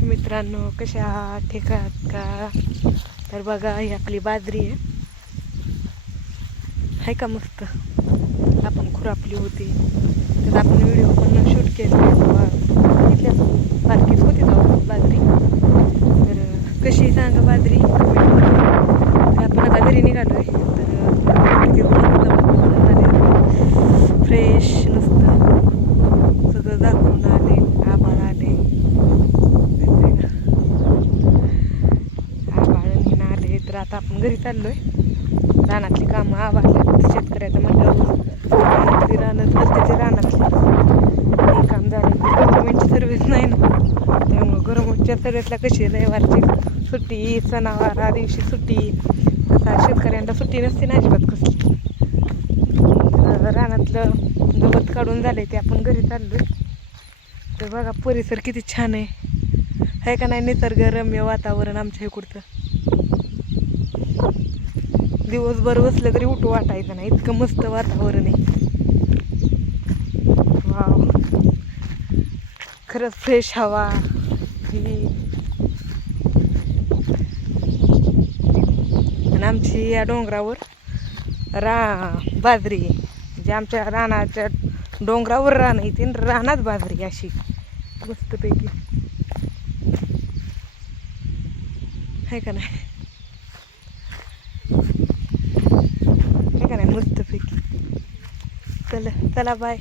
मित्रांनो कशा आहात? ठीक आहात का? तर बघा ही आपली बाजरी आहे. आहे का मस्त? आपण खुरापली होती. तर आपण व्हिडिओ पण शूट केले इथल्या बारकीच होती तेव्हा बाजरी तर कशी सांगा बाजरी तर आपण आता घरी निघालो आहे तर किती मस्त वातावरण झाले फ्रेश नुसतं सगळं दाखवून आले आभाळ आले दिसतंय का? आभाळ आले तर आता आपण घरी चाललोय. रानातली कामं आवारली. शेतकऱ्याचं म्हणलं रानातली रानं प्रत्येकाच्या रानातली. काम झालं. गव्हर्मेंटची सर्व्हिस नाही ना. त्यामुळं गरमच्या सर्व्हिसला कशी रविवारची सुट्टी सणावारा दिवशी सुट्टी. आता शेतकऱ्यांना सुट्टी नसते ना अजिबात कसली. रानातलं गवत काढून झालंय ते आपण घरी चाललोय. तर बघा परिसर किती छान आहे. आहे का नाही? निसर्गरम्य वातावरण आमच्या इकडचं. दिवसभर बसलं तरी उठू वाटायचं नाही. इतकं मस्त वातावरण आहे. वाव. खरंच फ्रेश हवा. ही. आणि आमची या डोंगरावर रा बाजरी म्हणजे आमच्या रानाच्या डोंगरावर रान आहे ती. रानात बाजरी अशी. मस्तपैकी. आहे का नाही? मस्तपैकी चला चला बाय